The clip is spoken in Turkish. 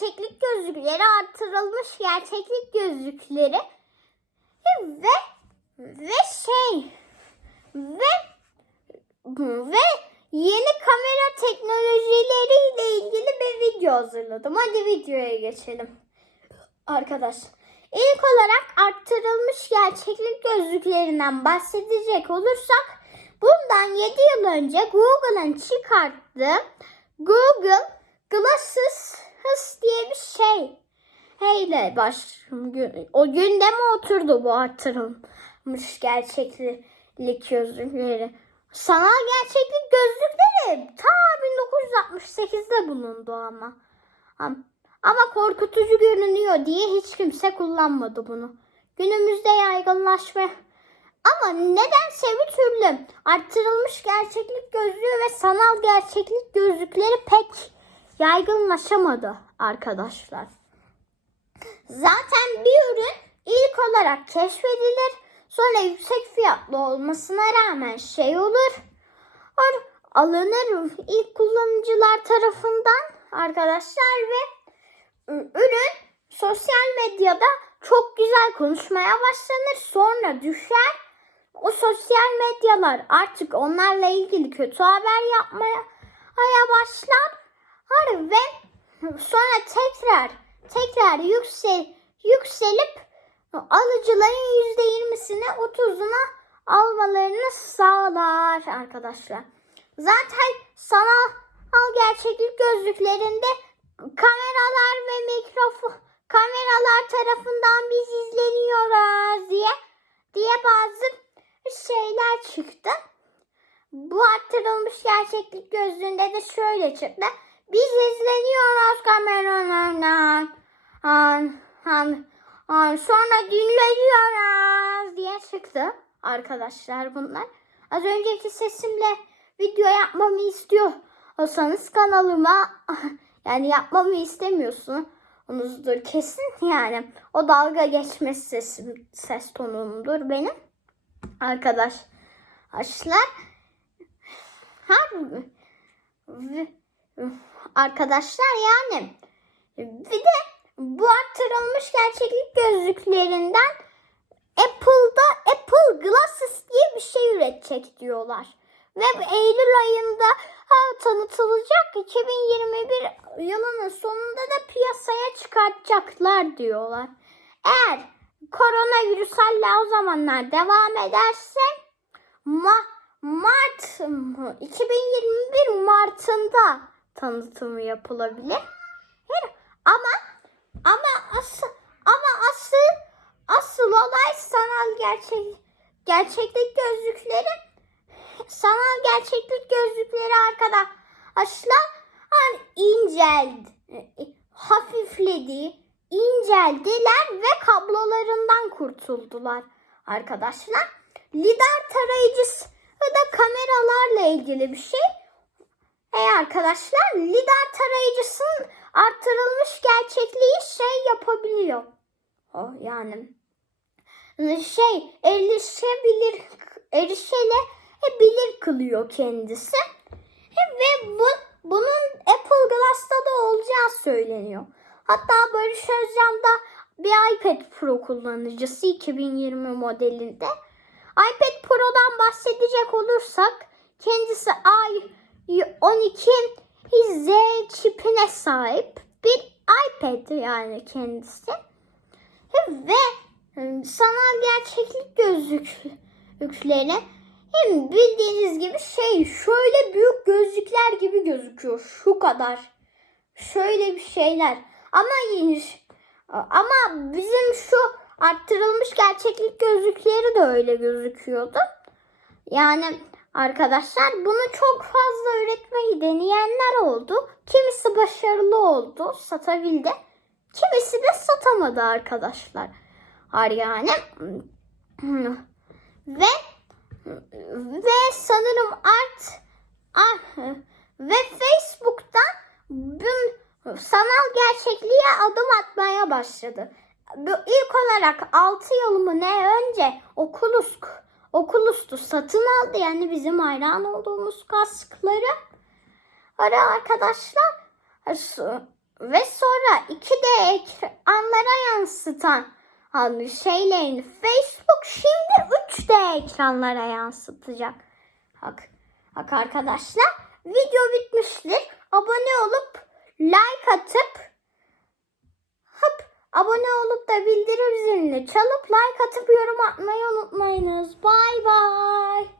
gerçeklik gözlükleri artırılmış gerçeklik gözlükleri ve ve şey ve ve yeni kamera teknolojileriyle ilgili bir video hazırladım. Hadi videoya geçelim. Arkadaş, ilk olarak arttırılmış gerçeklik gözlüklerinden bahsedecek olursak bundan 7 yıl önce Google'ın çıkarttığı Google Glasses Hız diye bir şey. Heyle baş o gündeme oturdu bu artırılmış gerçeklik gözlükleri. Sanal gerçeklik gözlükleri ta 1968'de bulundu ama. Ama korkutucu görünüyor diye hiç kimse kullanmadı bunu. Günümüzde yaygınlaşma ama nedense bir türlü artırılmış gerçeklik gözlüğü ve sanal gerçeklik gözlükleri pek yaygınlaşamadı arkadaşlar. Zaten bir ürün ilk olarak keşfedilir. Sonra yüksek fiyatlı olmasına rağmen şey olur. Alınır ilk kullanıcılar tarafından arkadaşlar ve ürün sosyal medyada çok güzel konuşmaya başlanır. Sonra düşer. O sosyal medyalar artık onlarla ilgili kötü haber yapmaya başlar. Ve sonra tekrar tekrar yüksel, yükselip alıcıların yüzde yirmisini otuzuna almalarını sağlar arkadaşlar. Zaten sanal gerçeklik gözlüklerinde kameralar ve mikrofon kameralar tarafından biz izleniyoruz diye diye bazı şeyler çıktı. Bu arttırılmış gerçeklik gözlüğünde de şöyle çıktı. Biz izleniyoruz kameralardan. An, an, an, sonra dinleniyoruz diye çıktı arkadaşlar bunlar. Az önceki sesimle video yapmamı istiyorsanız kanalıma yani yapmamı istemiyorsunuzdur kesin yani. O dalga geçme sesim, ses tonumdur benim. Arkadaşlar. Harbi. Arkadaşlar yani. Bir de bu artırılmış gerçeklik gözlüklerinden Apple'da Apple Glasses diye bir şey üretecek diyorlar. Ve Eylül ayında ha, tanıtılacak 2021 yılının sonunda da piyasaya çıkartacaklar diyorlar. Eğer koronavirüs hala o zamanlar devam ederse ma Mart 2021 Mart'ında tanıtımı yapılabilir. Ama ama asıl ama asıl asıl olay sanal gerçek gerçeklik gözlükleri sanal gerçeklik gözlükleri arkadaşlar inceldi hafifledi inceldiler ve kablolarından kurtuldular arkadaşlar. Lidar tarayıcısı da kameralarla ilgili bir şey. E arkadaşlar lidar tarayıcısının artırılmış gerçekliği şey yapabiliyor. O yani şey erişebilir erişebilir kılıyor kendisi. Ve bu bunun Apple Glass'ta da olacağı söyleniyor. Hatta Barış Özcan da bir iPad Pro kullanıcısı 2020 modelinde. iPad Pro'dan bahsedecek olursak kendisi i12 Z çipine sahip bir iPad yani kendisi. Ve sanal gerçeklik gözlükleri hem bildiğiniz gibi şey şöyle büyük gözlükler gibi gözüküyor. Şu kadar. Şöyle bir şeyler. Ama ama bizim şu arttırılmış gerçeklik gözlükleri de öyle gözüküyordu. Yani arkadaşlar bunu çok fazla üretmeyi deneyenler oldu. Kimisi başarılı oldu, satabildi. Kimisi de satamadı arkadaşlar. Yani ve ve sanırım art ah, ve Facebook'tan bün sanal gerçekliğe adım atmaya başladı. Bu ilk olarak 6 yıl mı ne önce Oculus Oculus'tu satın aldı yani bizim hayran olduğumuz kaskları. Ara arkadaşlar ve sonra 2D ekranlara yansıtan adlı şeylerini Facebook şimdi 3D ekranlara yansıtacak. Bak, bak arkadaşlar video bitmiştir. Abone olup like atıp abone olup da bildirim zilini çalıp like atıp yorum atmayı unutmayınız. Bay bay.